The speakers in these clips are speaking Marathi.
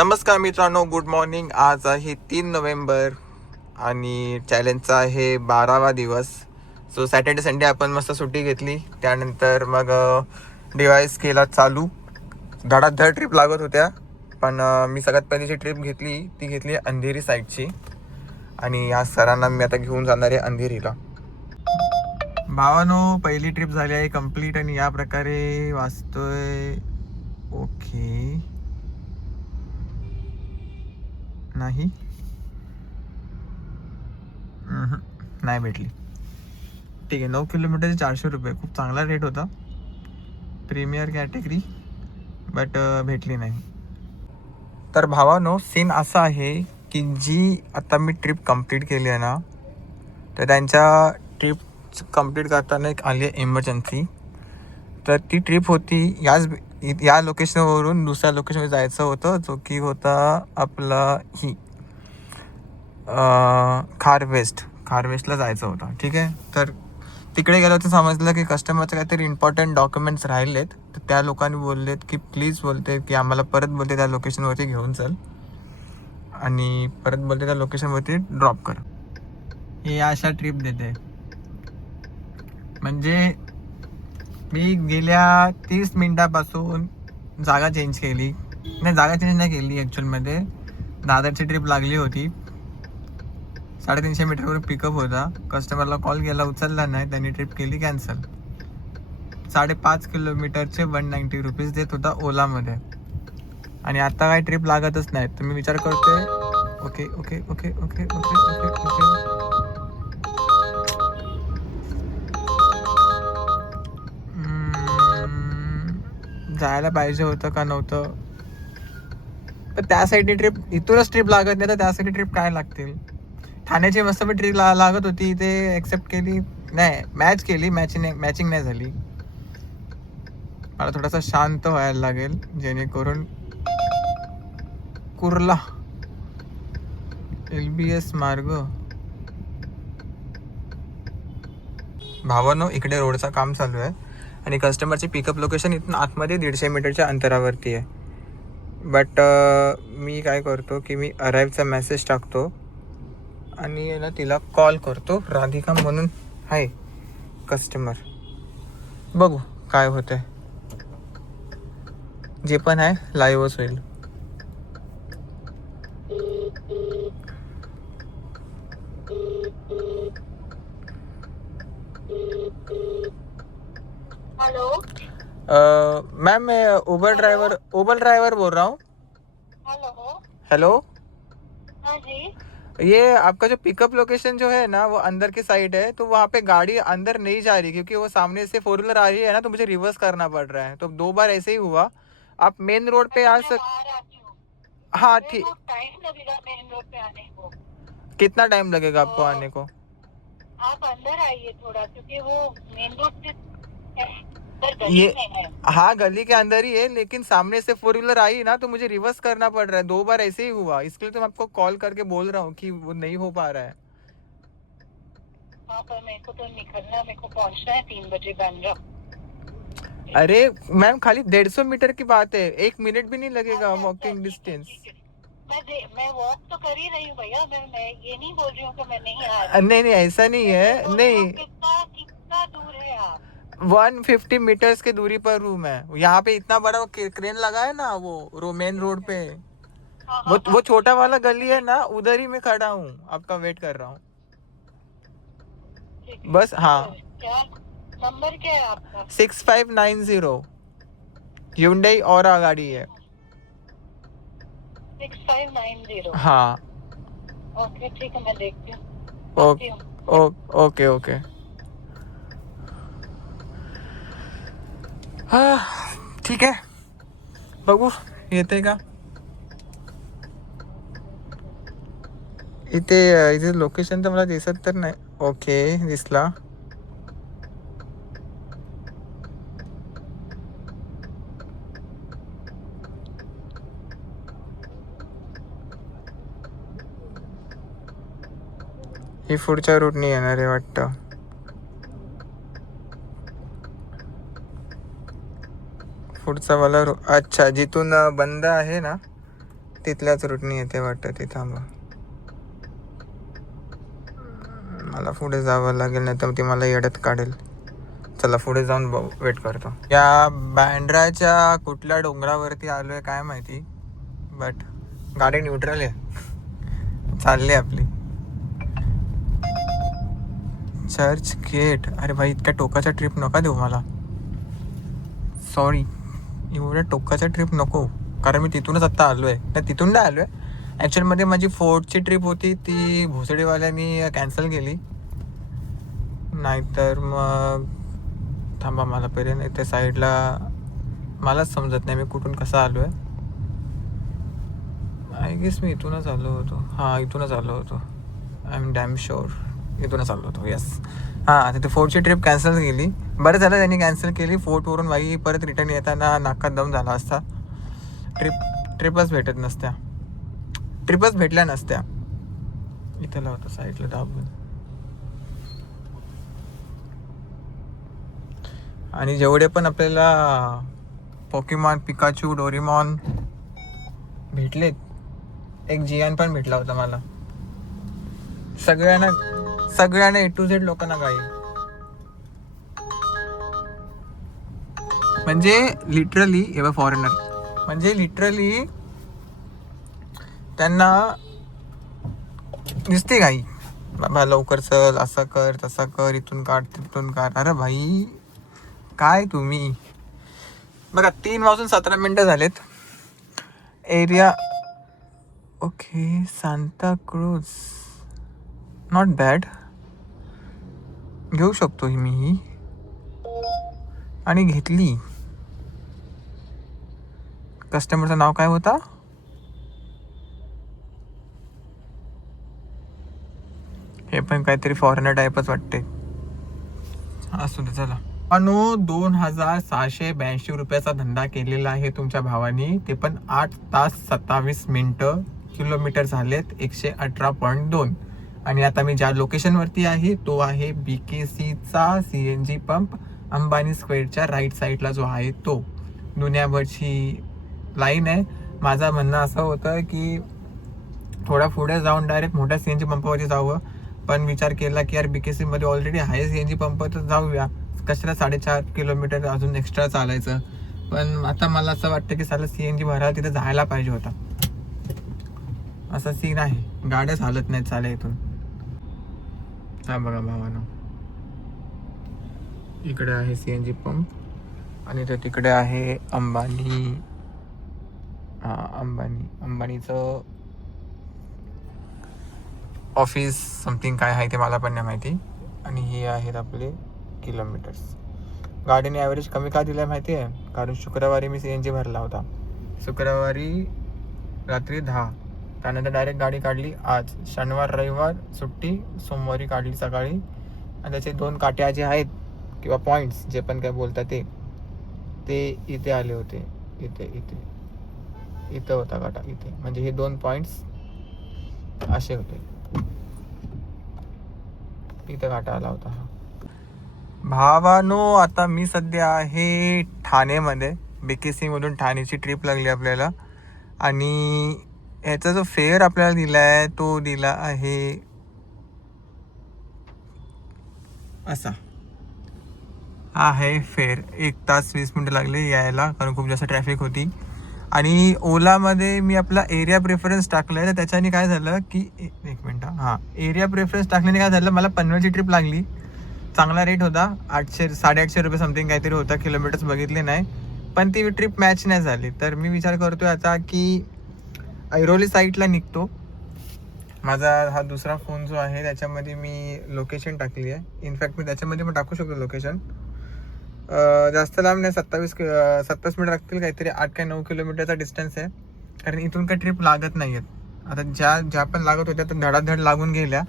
नमस्कार मित्रांनो गुड मॉर्निंग आज आहे तीन नोव्हेंबर आणि चॅलेंजचा आहे बारावा दिवस. सो सॅटर्डे संडे आपण मस्त सुट्टी घेतली. त्यानंतर मग डिवाईस केला चालू. धडाधड ट्रिप लागत होत्या पण मी सगळ्यात पहिलीची ट्रिप घेतली ती घेतली अंधेरी साईडची आणि या सरांना मी आता घेऊन जाणार आहे अंधेरीला. भावानो पहिली ट्रिप झाली आहे कंप्लीट आणि या प्रकारे वाचतोय. ओके नाही. नाही भेटली. ठीक आहे नऊ किलोमीटरचे चारशे रुपये. खूप चांगला रेट होता. प्रीमियर कॅटेगरी बट भेटली नाही. तर भावानो सीन असा आहे की जी आता मी ट्रिप कंप्लीट केली आहे ना तर त्यांच्या ट्रिप कंप्लीट करताना एक आली आहे इमर्जन्सी तर ती ट्रिप होती याच या लोकेशनवरून दुसऱ्या लोकेशनवर जायचं होतं जो की होता आपला ही खारवेस्ट खार वेस्टला जायचं होतं ठीक आहे? तर तिकडे गेलं तर समजलं की कस्टमरचे काहीतरी इम्पॉर्टंट डॉक्युमेंट्स राहिलेत. तर त्या लोकांनी बोललेत की प्लीज बोलते की आम्हाला परत बोलते त्या लोकेशनवरती घेऊन चल. आणि परत बोलते त्या लोकेशनवरती ड्रॉप कर. हे अशा ट्रिप देते. म्हणजे मी गेल्या तीस मिनिटापासून जागा चेंज केली. नाही जागा चेंज नाही केली ॲक्च्युअलमध्ये दादरची ट्रिप लागली होती. साडेतीनशे मीटरवरून पिकअप होता. कस्टमरला कॉल केला उचलला नाही. त्यांनी ट्रिप केली कॅन्सल साडेपाच किलोमीटरचे वन नाईन्टी रुपीज देत होता ओलामध्ये. आणि आता काही ट्रिप लागतच नाही तर मी विचार करतोय. Okay okay okay okay okay okay okay जायला पाहिजे होतं का नव्हतं? तर त्या साईडनी ट्रिप इथूनच ट्रिप लागत नाही तर त्या साईडनी ट्रिप काय लागतील? ठाण्याची मस्त पण ट्रिप ला लागत होती ते एक्सेप्ट केली. नाही मॅच केली मॅचिंग मॅचिंग नाही झाली. मला थोडासा शांत व्हायला लागेल जेणेकरून कुर्ला एल बी एस मार्ग. भावानो इकडे रोडचं काम चालू आहे. आणि कस्टमरची पिकअप लोकेशन इथून आतमध्ये दीडशे मीटरच्या अंतरावरती आहे. बट मी काय करतो की मी अराईव्हचा मेसेज टाकतो आणि याला तिला कॉल करतो. राधिका म्हणून आहे कस्टमर बघू काय होतंय. जे पण आहे लाईव्हच होईल. हेलो। मैम मैं उबर ड्राइवर उबर ड्राइवर बोल रहा हूँ। हेलो। हेलो। हाँ जी। ये आपका जो पिकअप लोकेशन जो है ना वो अंदर की साइड है तो वहाँ पे गाड़ी अंदर नहीं जा रही क्योंकि वो सामने से फोर व्हीलर आ रही है ना तो मुझे रिवर्स करना पड़ रहा है। तो दो बार ऐसे ही हुआ। आप मेन रोड पे आ सक हूँ। ठीक। कितना टाइम लगेगा आपको आने को? आप अंदर आइए थोड़ा क्योंकि वो मेन रोड से ये- हाँ। गली के अंदर ही है लेकिन सामने से फोर व्हीलर आई ना तो मुझे रिवर्स करना पड़ रहा है। दो बार ऐसे ही हुआ। इसके लिए तो मैं आपको कॉल करके बोल रहा हूँ कि वो नहीं हो पा रहा है। वहाँ पर मेरे को तो निकलना मेरे को पहुँचना है तीन बजे बैंड्रा अरे मैम खाली डेढ़ सौ मीटर की बात है। एक मिनट भी नहीं लगेगा वॉकिंग डिस्टेंस। मैं मैं वॉक तो कर ही रही हूँ भैया मैं मैं ये नहीं बोल रही हूँ कि मैं नहीं आ रही। नहीं नहीं ऐसा नहीं है। हूँ नहीं कितना कितना दूर है आप वन फिफ्टी मीटर्स के दूरी पर रूम है यहाँ पे इतना बड़ा क्रेन लगा है ना वो रो मेन रोड पे। हाँ, वो हाँ, वो छोटा वाला गली है ना उधर ही मैं खड़ा हूँ। आपका वेट कर रहा हूँ। बस हाँ। नंबर क्या है आपका? Six five nine zero. Hyundai और गाड़ी है। Six five nine zero. हाँ। ओके ठीक है मैं देखती हूँ। ओ, आती हूँ ओ, ओके ओके। हा, ठीक आहे बघू येते का? इथे इथे लोकेशन तर मला दिसत तर नाही। ओके दिसला ही पुढच्या रूटनी येणार आहे वाटतं। पुढचा वाला रो अच्छा जिथून बंद आहे ना तिथल्याच रूटनी येते वाटतं ते थांबा. मला पुढे जावं लागेल नाही तर ती मला येड्यात काढेल. चला पुढे जाऊन वेट करतो. या बँड्राच्या कुठल्या डोंगरावरती आलो आहे काय माहिती? बट गाडी न्यूट्रल आहे. चालली आपली. चर्च गेट अरे भाई इतक्या टोकाच्या ट्रिप नका देऊ मला. सॉरी एवढ्या टोकाच्या ट्रिप नको. कारण मी तिथूनच आत्ता आलो आहे नाही तिथून नाही आलो आहे ॲक्च्युअलमध्ये माझी फोर्टची ट्रिप होती. ती भोसडीवाल्यांनी कॅन्सल केली. नाहीतर मग थांबा मला पहिले नाही त्या साईडला मलाच समजत नाही मी कुठून कसा आलो आहे आय गेस मी इथूनच आलो होतो. हां इथूनच आलो होतो. आय एम डॅम शुअर इथूनच आलो होतो. येस हां तिथे फोर्टची ट्रिप कॅन्सल केली. बरं झालं त्यांनी कॅन्सल केली. फोर्टवरून बाई परत रिटर्न येताना नाकात दम झाला असता. ट्रिप ट्रिपच भेटत नसत्या. ट्रिपच भेटल्या नसत्या. इथं लावतो साईडला दाबून. आणि जेवढे पण आपल्याला पॉकीमॉन पिकाचू डोरीमॉन भेटलेत एक जियान पण भेटला होता मला. सगळ्यांना सगळ्यांना ए टू झेड लोकांना गाईल म्हणजे लिटरली एव्हा फॉरेनर म्हणजे लिटरली त्यांना दिसते काही बाबा लवकर चल असं कर तसं कर इथून काढ तिथून काढ. अरे भाई काय तुम्ही? बघा तीन वाजून सतरा मिनटं झालेत. Area okay Santacruz not bad घेऊ शकतो ही मी ही. आणि घेतली. कस्टमरचं नाव काय होता? हे पण काहीतरी फॉरेनर टाईपच वाटते. असू दे चला. अनु दोन हजार सहाशे ब्याऐंशी रुपयाचा धंदा केलेला आहे तुमच्या भावानी. ते पण आठ तास सत्तावीस मिनटं किलोमीटर झालेत एकशे अठरा पॉईंट दोन. आणि आता मी ज्या लोकेशनवरती आहे तो आहे बी के सीचा C N G pump Ambani स्क्वेअरच्या right साईडला जो आहे तो. दुनियाभरची लाईन आहे. माझं म्हणणं असं होतं की थोडा पुढे जाऊन डायरेक्ट मोठ्या सी एन जी पंपावरती जावं. पण विचार केला की यार बी के सीमध्ये ऑलरेडी आहे सी एन जी पंप तर जाऊया. कशाला साडेचार किलोमीटर अजून एक्स्ट्रा चालायचं? पण आता मला असं वाटतं की साला सी एन जी भरायला तिथे जायला पाहिजे होता. असा सीन आहे. गाड्याच हालत नाहीत चाल्या इथून हा बघा भावानं इकडे आहे सी एन जी पंप आणि तो तिकडे आहे अंबानी हां अंबानी अंबानीचं ऑफिस समथिंग काय आहे ते मला पण नाही माहिती. आणि हे आहेत आपले किलोमीटर्स गाडीने ॲव्हरेज कमी का दिलं माहिती आहे? कारण शुक्रवारी मी सी एन जी भरला होता. शुक्रवारी रात्री दहा. त्यानंतर डायरेक्ट गाडी काढली. आज शनिवार रविवार सुट्टी सोमवारी काढली सकाळी. आणि त्याचे दोन काट्या जे आहेत किंवा पॉईंट्स जे पण काय बोलतात ते ते इथे आले होते. इथे इथे. इथं होता काटा इथे. म्हणजे हे दोन पॉईंट्स असे होते. इथं काटा आला होता हा. भावानो आता मी सध्या आहे ठाणेमध्ये. बी के सीमधून ठाणेची ट्रिप लागली आपल्याला. आणि याचा जो फेअर आपल्याला दिला आहे तो दिला आहे. असा. हा आहे फेअर. एक तास वीस मिनटं लागले यायला कारण खूप जास्त ट्रॅफिक होती. आणि ओलामध्ये मी आपला एरिया प्रेफरन्स टाकलाय तर त्याच्याने काय झालं की एक मिनटं हां. एरिया प्रेफरन्स टाकल्याने काय झालं मला पनवेलची ट्रिप लागली. चांगला रेट होता आठशे साडेआठशे रुपये समथिंग काहीतरी होता किलोमीटर्स बघितले नाही. पण ती ट्रिप मॅच नाही झाली. तर मी विचार करतोय आता की ऐरोली साईटला निघतो. माझा हा दुसरा फोन जो आहे त्याच्यामध्ये मी लोकेशन टाकली आहे. इनफॅक्ट मी त्याच्यामध्ये पण टाकू शकतो लोकेशन जास्त लांब नाही सत्तावीस सत्तावीस मिनिट लागतील काहीतरी आठ काय नऊ किलोमीटरचा डिस्टन्स आहे. कारण इथून काही ट्रिप लागत नाही आहेत आता ज्या ज्या पण लागत होत्या तर धडाधड लागून गेल्या.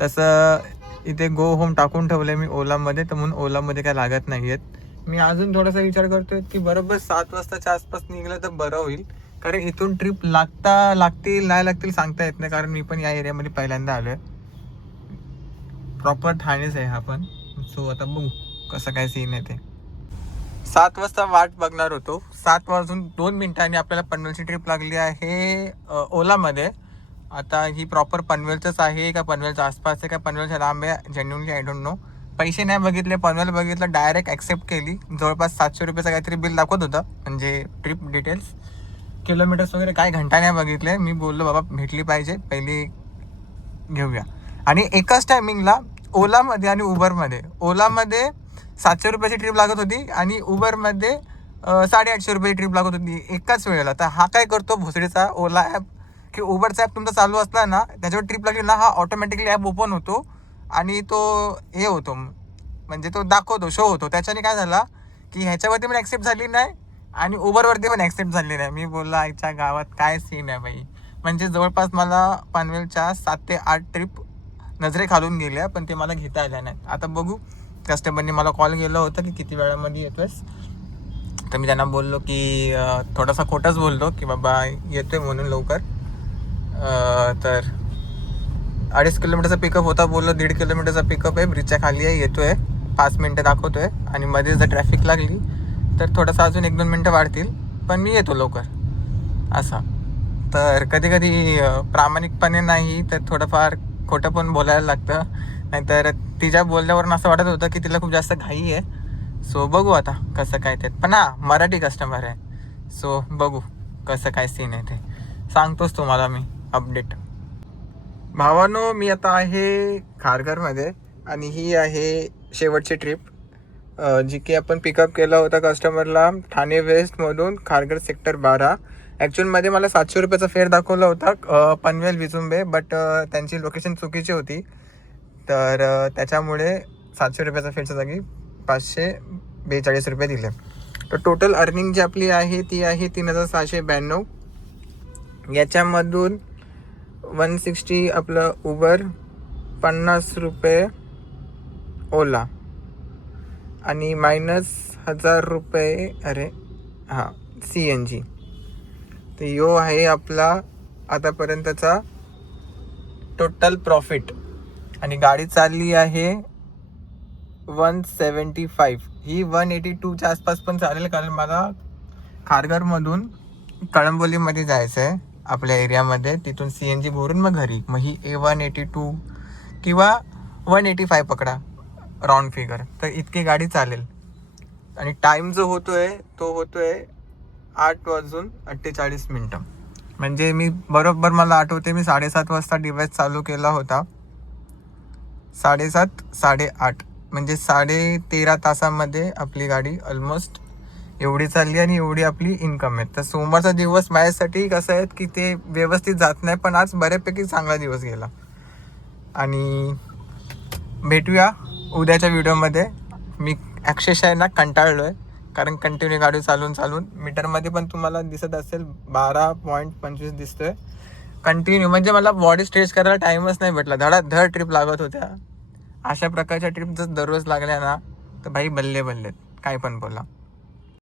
तसं इथे गो होम टाकून ठेवलं मी ओलामध्ये तर म्हणून ओलामध्ये काय लागत नाही आहेत मी अजून थोडासा विचार करतोय की बरोबर सात वाजताच्या आसपास निघलं तर बरं होईल. कारण इथून ट्रिप लागता लागतील नाही लागतील सांगता येत नाही. कारण मी पण या एरियामध्ये पहिल्यांदा आलोय. प्रॉपर ठाणेच आहे हा पण. सो आता बघू कसं काय सीन आहे ते. सात वाजता वाट बघणार होतो. सात वाजून दोन मिनिटांनी आपल्याला पनवेलची ट्रिप लागली आहे ओलामध्ये. आता ही प्रॉपर पनवेलचंच आहे का पनवेलच्या आसपास आहे का पनवेलच्या लांब आहे जेन्युनली आय डोंट नो पैसे नाही बघितले पनवेल बघितलं डायरेक्ट ॲक्सेप्ट केली. जवळपास सातशे रुपयाचं काहीतरी बिल दाखवत होतं. म्हणजे ट्रिप डिटेल्स किलोमीटर्स वगैरे काय घंटा नाही बघितले. मी बोललो बाबा भेटली पाहिजे. पहिली घेऊया. आणि एकाच टायमिंगला ओलामध्ये आणि उबरमध्ये. ओलामध्ये सातशे रुपयाची ट्रिप लागत होती आणि उबरमध्ये साडेआठशे रुपयाची ट्रिप लागत होती एकाच वेळेला. तर हा काय करतो? भोसडीचा ओला ॲप की उबरचा ॲप तुमचा चालू असला ना त्याच्यावर ट्रिप लागली ना हा ऑटोमॅटिकली ॲप ओपन होतो आणि तो हे होतो. म्हणजे तो दाखवतो शो होतो. त्याच्याने काय झाला की ह्याच्यावरती पण ॲक्सेप्ट झाली नाही. आणि उबरवरती पण ॲक्सेप्ट झालेलं आहे. मी बोललो आईच्या गावात काय सीन आहे बाई? म्हणजे जवळपास मला पनवेलच्या सात ते आठ ट्रिप नजरे खालून गेल्या पण ते मला घेता आल्या नाही आता बघू. कस्टमरने मला कॉल केला होता की किती वेळामध्ये येतोयस. तर मी त्यांना बोललो की थोडासा खोटाच बोललो की बाबा येतोय म्हणून लवकर. तर अडीच किलोमीटरचा पिकअप होता बोललो दीड किलोमीटरचा पिकअप आहे ब्रिजच्या खाली आहे येतोय. पाच मिनटं दाखवतोय. आणि मध्ये जर ट्रॅफिक लागली तर थोडंसं अजून एक दोन मिनटं वाढतील पण मी येतो लवकर. असा. तर कधी कधी प्रामाणिकपणे नाही तर थोडंफार खोटं पण बोलायला लागतं. नाहीतर तिच्या बोलल्यावरून असं वाटत होतं की तिला खूप जास्त घाई आहे. सो बघू आता कसं काय ते. पण हा मराठी कस्टमर आहे. सो बघू कसं काय सीन आहे ते. सांगतोच तुम्हाला मी अपडेट भावानो मी आता आहे खारघरमध्ये आणि ही आहे शेवटची ट्रिप जी की आपण पिकअप केला होता कस्टमरला ठाणे वेस्टमधून खारघर सेक्टर बारा. ॲक्च्युअलमध्ये मला सातशे रुपयाचा फेअर दाखवला होता पनवेल विजुंबे बट त्यांची लोकेशन चुकीची होती. तर त्याच्यामुळे सातशे रुपयाचा फेअरच्या जागी पाचशे बेचाळीस रुपये दिले. तर टोटल अर्निंग जी आपली आहे ती आहे तीन हजार सहाशे ब्याण्णव. याच्यामधून वन सिक्स्टी आपलं उबर पन्नास रुपये ओला. आणि मायनस हजार रुपये अरे हां सी एन जी तर यो आहे आपला आतापर्यंतचा टोटल प्रॉफिट आणि गाडी चालली आहे वन सेवन्टी फाईव्ह ही वन एटी टूच्या आसपास पण चालेल कारण मला खारघरमधून कळंबोलीमध्ये जायचं आहे आपल्या एरियामध्ये. तिथून सी एन जी भरून मग घरी. मग ही ए वन एटी टू किंवा वन एटी फाय पकडा. राऊंड फिगर तर इतकी गाडी चालेल. आणि टाईम जो होतो आहे तो होतो आहे आठ वाजून अठ्ठेचाळीस मिनटं. म्हणजे मी बरोबर मला आठवते मी साडेसात वाजता डिवाइस चालू केला होता. साडेसात साडेआठ. म्हणजे साडे तेरा तासामध्ये आपली गाडी ऑलमोस्ट एवढी चालली आणि एवढी आपली इन्कम आहे. तर सोमवारचा दिवस माझ्यासाठी कसं आहे की ते व्यवस्थित जात नाही पण आज बऱ्यापैकी चांगला दिवस गेला. आणि भेटूया. उद्याच्या व्हिडिओमध्ये मी अक्षरशः ना कंटाळलो आहे कारण कंटिन्यू गाडी चालून चालून मीटरमध्ये पण तुम्हाला दिसत असेल बारा पॉईंट पंचवीस दिसतोय. कंटिन्यू म्हणजे मला बॉडी स्ट्रेच करायला टाईमच नाही भेटला. धडाधड ट्रिप लागत होत्या. अशा प्रकारच्या ट्रिप जर दररोज लागल्या ना तर भाई बल्ले बल्ले काय पण बोला.